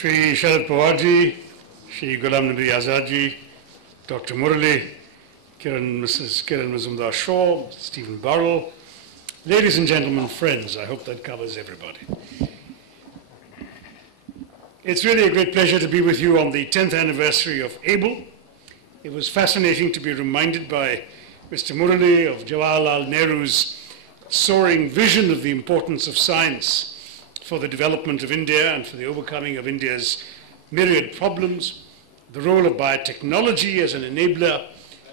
Shri Sharad Pawarji, Shri Ghulam Nabi Azadji, Dr. Murali, Mrs. Kiran Mazumdar Shaw, Stephen Burrell, ladies and gentlemen, friends, I hope that covers everybody. It's really a great pleasure to be with you on the 10th anniversary of ABLE. It was fascinating to be reminded by Mr. Murali of Jawaharlal Nehru's soaring vision of the importance of science for the development of India and for the overcoming of India's myriad problems, the role of biotechnology as an enabler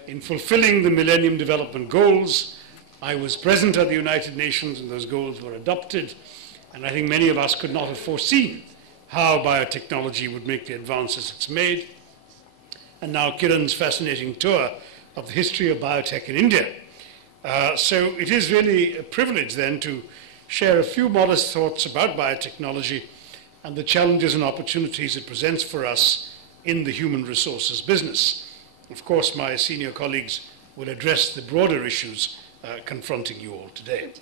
in fulfilling the Millennium Development Goals. I was present at the United Nations when those goals were adopted, and I think many of us could not have foreseen how biotechnology would make the advances it's made. And now Kiran's fascinating tour of the history of biotech in India. So it is really a privilege then to share a few modest thoughts about biotechnology and the challenges and opportunities it presents for us in the human resources business. Of course, my senior colleagues will address the broader issues confronting you all today.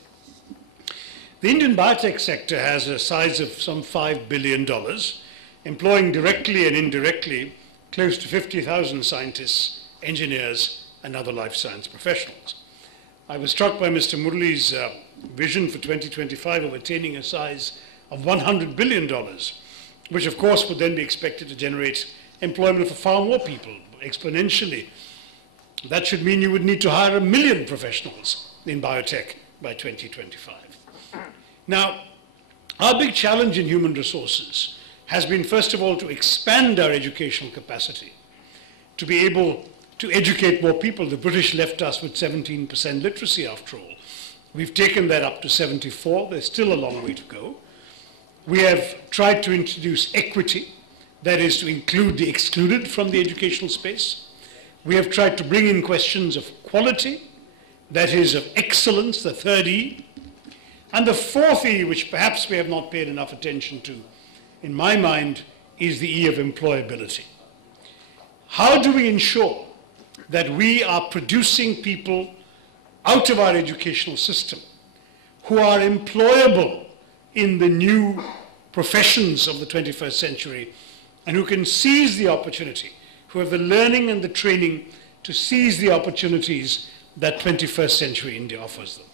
The Indian biotech sector has a size of some $5 billion, employing directly and indirectly close to 50,000 scientists, engineers, and other life science professionals. I was struck by Mr. Murali's vision for 2025 of attaining a size of $100 billion, which of course would then be expected to generate employment for far more people, exponentially. That should mean you would need to hire 1 million professionals in biotech by 2025. Now, our big challenge in human resources has been, first of all, to expand our educational capacity, to be able to educate more people. The British left us with 17% literacy, after all. We've taken that up to 74%. There's still a long way to go. We have tried to introduce equity, that is, to include the excluded from the educational space. We have tried to bring in questions of quality, that is, of excellence, the third E. And the fourth E, which perhaps we have not paid enough attention to, in my mind, is the E of employability. How do we ensure that we are producing people out of our educational system who are employable in the new professions of the 21st century and who can seize the opportunity, who have the learning and the training to seize the opportunities that 21st century India offers them?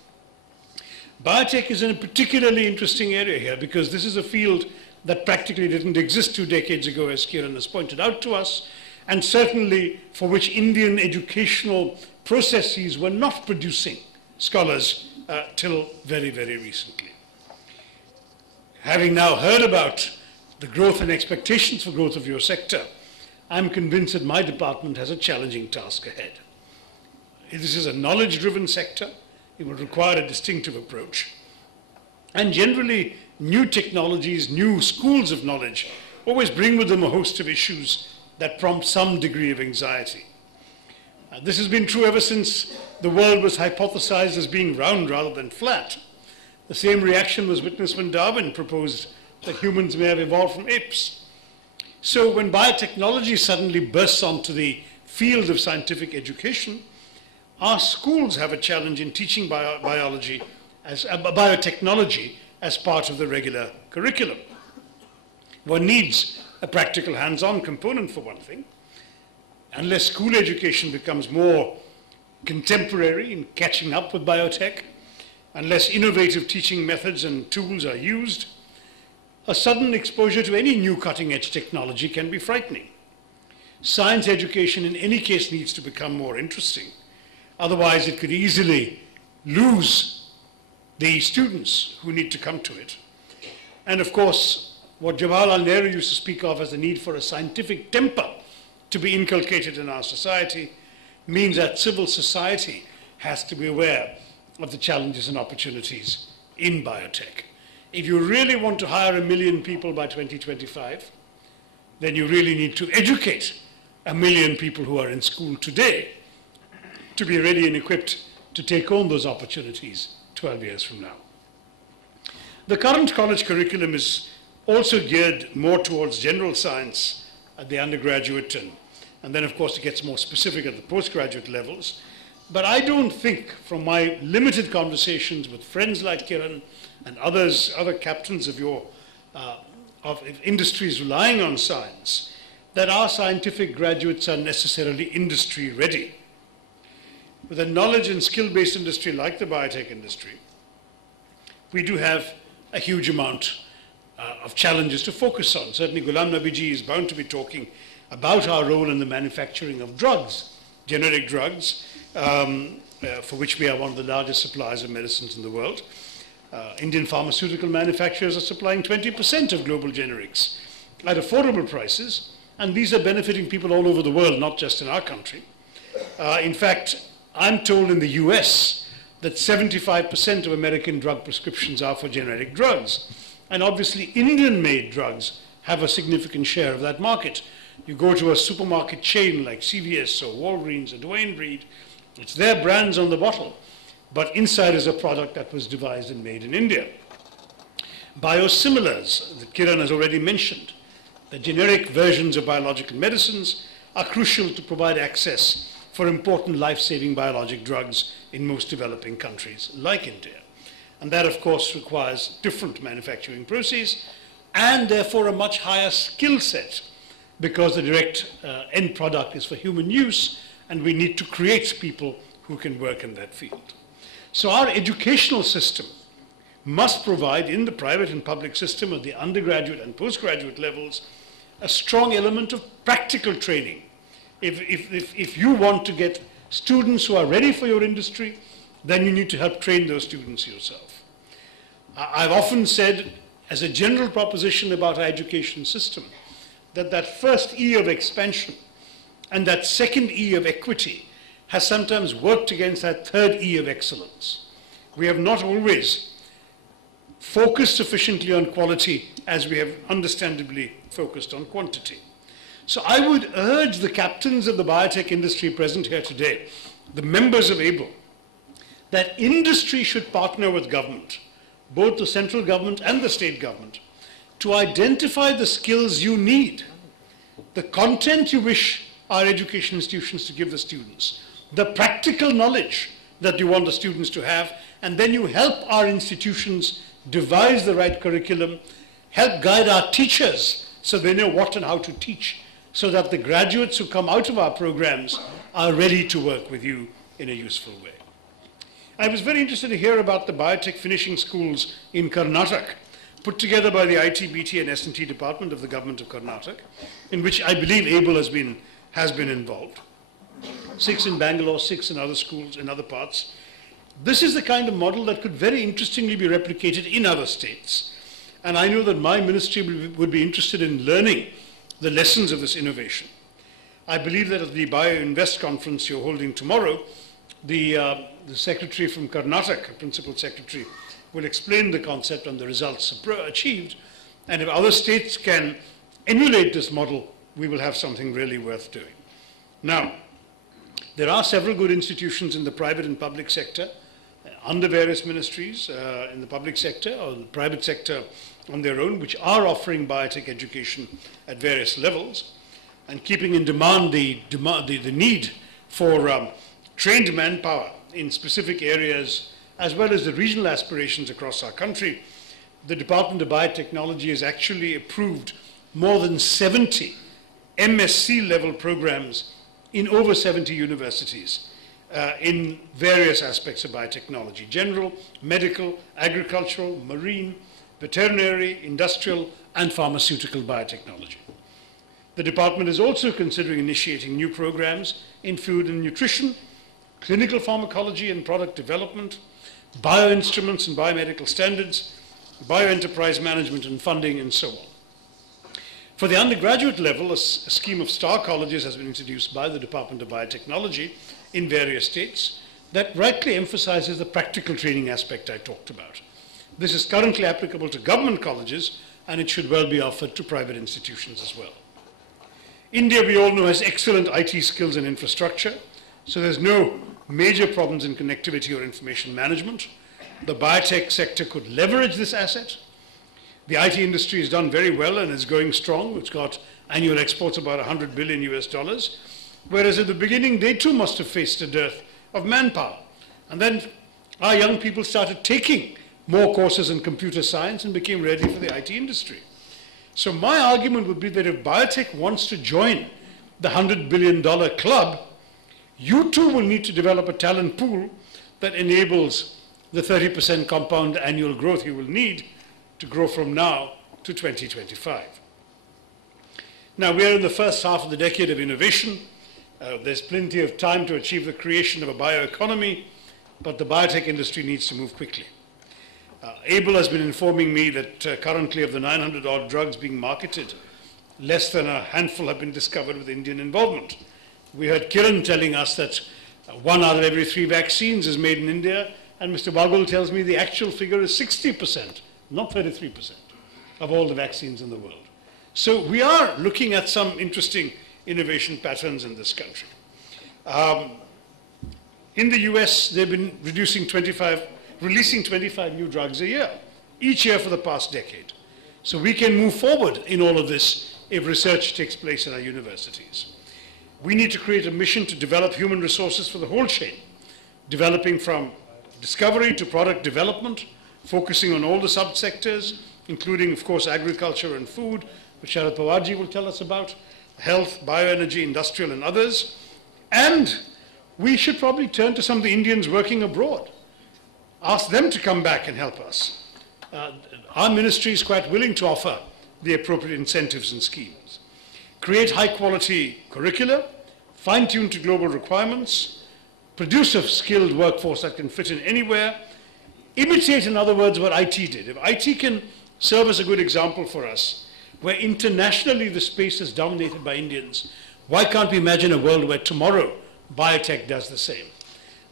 Biotech is in a particularly interesting area here because this is a field that practically didn't exist 2 decades ago, as Kiran has pointed out to us, and certainly for which Indian educational processes were not producing scholars till very, very recently. Having now heard about the growth and expectations for growth of your sector, I'm convinced that my department has a challenging task ahead. This is a knowledge-driven sector. It will require a distinctive approach. And generally, new technologies, new schools of knowledge always bring with them a host of issues that prompt some degree of anxiety. This has been true ever since the world was hypothesized as being round rather than flat. The same reaction was witnessed when Darwin proposed that humans may have evolved from apes. So when biotechnology suddenly bursts onto the field of scientific education, our schools have a challenge in teaching biotechnology as part of the regular curriculum. One needs a practical hands-on component, for one thing. Unless school education becomes more contemporary in catching up with biotech, unless innovative teaching methods and tools are used, a sudden exposure to any new cutting-edge technology can be frightening. Science education in any case needs to become more interesting. Otherwise, it could easily lose the students who need to come to it. And of course, what Jawaharlal Nehru used to speak of as the need for a scientific temper to be inculcated in our society means that civil society has to be aware of the challenges and opportunities in biotech. If you really want to hire 1 million people by 2025, then you really need to educate 1 million people who are in school today to be ready and equipped to take on those opportunities 12 years from now. The current college curriculum is also geared more towards general science at the undergraduate and then of course it gets more specific at the postgraduate levels. But I don't think, from my limited conversations with friends like Kiran and other captains of your of industries relying on science, that our scientific graduates are necessarily industry ready. With a knowledge and skill-based industry like the biotech industry, we do have a huge amount of challenges to focus on. Certainly Ghulam Nabi ji is bound to be talking about our role in the manufacturing of drugs, generic drugs, for which we are one of the largest suppliers of medicines in the world. Indian pharmaceutical manufacturers are supplying 20% of global generics at affordable prices, and these are benefiting people all over the world, not just in our country. In fact, I'm told in the US that 75% of American drug prescriptions are for generic drugs. And obviously Indian-made drugs have a significant share of that market. You go to a supermarket chain like CVS or Walgreens or Duane Reade, it's their brands on the bottle, but inside is a product that was devised and made in India. Biosimilars, that Kiran has already mentioned, the generic versions of biological medicines are crucial to provide access for important life-saving biologic drugs in most developing countries like India. And that, of course, requires different manufacturing processes and therefore a much higher skill set, because the direct end product is for human use, and we need to create people who can work in that field. So our educational system must provide, in the private and public system at the undergraduate and postgraduate levels, a strong element of practical training. If you want to get students who are ready for your industry, then you need to help train those students yourself. I've often said, as a general proposition about our education system, that first E of expansion and that second E of equity has sometimes worked against that third E of excellence. We have not always focused sufficiently on quality as we have understandably focused on quantity. So I would urge the captains of the biotech industry present here today, the members of ABLE, that industry should partner with government, both the central government and the state government, to identify the skills you need, the content you wish our education institutions to give the students, the practical knowledge that you want the students to have, and then you help our institutions devise the right curriculum, help guide our teachers so they know what and how to teach, so that the graduates who come out of our programs are ready to work with you in a useful way. I was very interested to hear about the biotech finishing schools in Karnataka, put together by the IT, BT and S&T department of the government of Karnataka, in which I believe ABLE has been involved. 6 in Bangalore, 6 in other schools in other parts. This is the kind of model that could very interestingly be replicated in other states. And I know that my ministry would be interested in learning the lessons of this innovation. I believe that at the BioInvest conference you're holding tomorrow, the secretary from Karnataka, principal secretary, will explain the concept and the results achieved. And if other states can emulate this model, we will have something really worth doing. Now, there are several good institutions in the private and public sector, under various ministries, in the public sector or the private sector on their own, which are offering biotech education at various levels, and keeping in demand the need for trained manpower in specific areas, as well as the regional aspirations across our country. The Department of Biotechnology has actually approved more than 70 MSc level programs in over 70 universities in various aspects of biotechnology: general, medical, agricultural, marine, veterinary, industrial, and pharmaceutical biotechnology. The department is also considering initiating new programs in food and nutrition, clinical pharmacology and product development, bioinstruments and biomedical standards, bioenterprise management and funding, and so on. For the undergraduate level, a scheme of star colleges has been introduced by the Department of Biotechnology in various states that rightly emphasizes the practical training aspect I talked about. This is currently applicable to government colleges, and it should well be offered to private institutions as well. India, we all know, has excellent IT skills and infrastructure, so there's no major problems in connectivity or information management. The biotech sector could leverage this asset. The IT industry has done very well and is going strong. It's got annual exports of about 100 billion US dollars, whereas at the beginning they too must have faced a dearth of manpower. And then our young people started taking more courses in computer science and became ready for the IT industry. So my argument would be that if biotech wants to join the $100 billion club, you too will need to develop a talent pool that enables the 30% compound annual growth you will need to grow from now to 2025. Now, we are in the first half of the decade of innovation. There's plenty of time to achieve the creation of a bioeconomy, but the biotech industry needs to move quickly. Able has been informing me that currently of the 900 odd drugs being marketed, less than a handful have been discovered with Indian involvement. We heard Kiran telling us that 1 out of every 3 vaccines is made in India, and Mr. Bagul tells me the actual figure is 60%, not 33% of all the vaccines in the world. So we are looking at some interesting innovation patterns in this country. In the US, they've been releasing 25 new drugs a year, each year for the past decade. So we can move forward in all of this if research takes place in our universities. We need to create a mission to develop human resources for the whole chain, developing from discovery to product development, focusing on all the subsectors, including, of course, agriculture and food, which Sharad Pawarji will tell us about, health, bioenergy, industrial, and others. And we should probably turn to some of the Indians working abroad, ask them to come back and help us. Our ministry is quite willing to offer the appropriate incentives and schemes. Create high-quality curricula, fine-tuned to global requirements, produce a skilled workforce that can fit in anywhere, imitate, in other words, what IT did. If IT can serve as a good example for us, where internationally the space is dominated by Indians, why can't we imagine a world where tomorrow biotech does the same?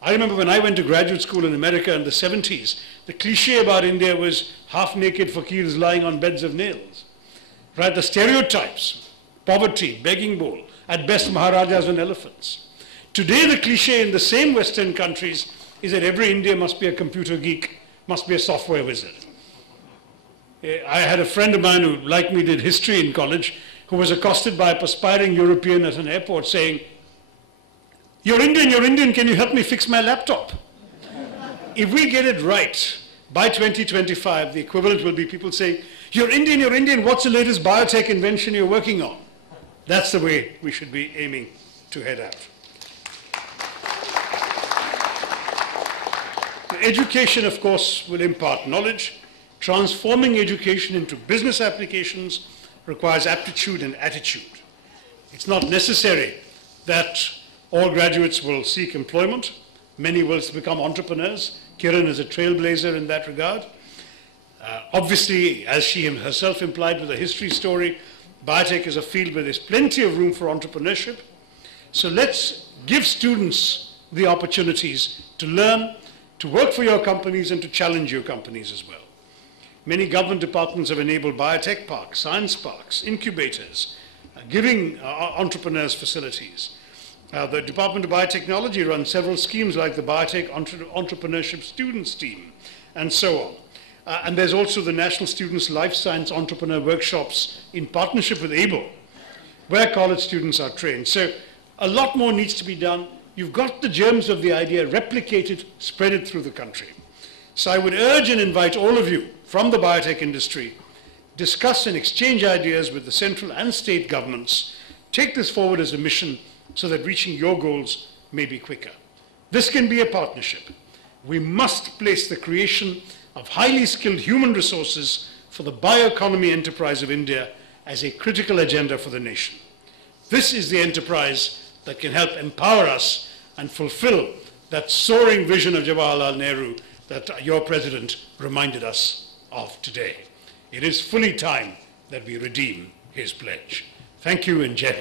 I remember when I went to graduate school in America in the 70s, the cliche about India was half-naked fakirs lying on beds of nails. Right? The stereotypes, poverty, begging bowl, at best Maharajas on elephants. Today the cliche in the same Western countries is that every Indian must be a computer geek, must be a software wizard. I had a friend of mine who, like me, did history in college, who was accosted by a perspiring European at an airport saying, you're Indian, can you help me fix my laptop? If we get it right, by 2025, the equivalent will be people saying, you're Indian, what's the latest biotech invention you're working on? That's the way we should be aiming to head out. Education, of course, will impart knowledge. Transforming education into business applications requires aptitude and attitude. It's not necessary that all graduates will seek employment. Many will become entrepreneurs. Kiran is a trailblazer in that regard. Obviously, as she herself implied with a history story, biotech is a field where there's plenty of room for entrepreneurship. So let's give students the opportunities to learn, to work for your companies, and to challenge your companies as well. Many government departments have enabled biotech parks, science parks, incubators, giving entrepreneurs facilities. The Department of Biotechnology runs several schemes like the Biotech Entrepreneurship Students Team, and so on. And there's also the National Students Life Science Entrepreneur Workshops in partnership with ABLE, where college students are trained. So a lot more needs to be done. You've got the germs of the idea, replicate it, spread it through the country. So I would urge and invite all of you from the biotech industry, discuss and exchange ideas with the central and state governments, take this forward as a mission so that reaching your goals may be quicker. This can be a partnership. We must place the creation of highly skilled human resources for the bioeconomy enterprise of India as a critical agenda for the nation. This is the enterprise that can help empower us and fulfill that soaring vision of Jawaharlal Nehru that your president reminded us of today. It is fully time that we redeem his pledge. Thank you and Jai Hind.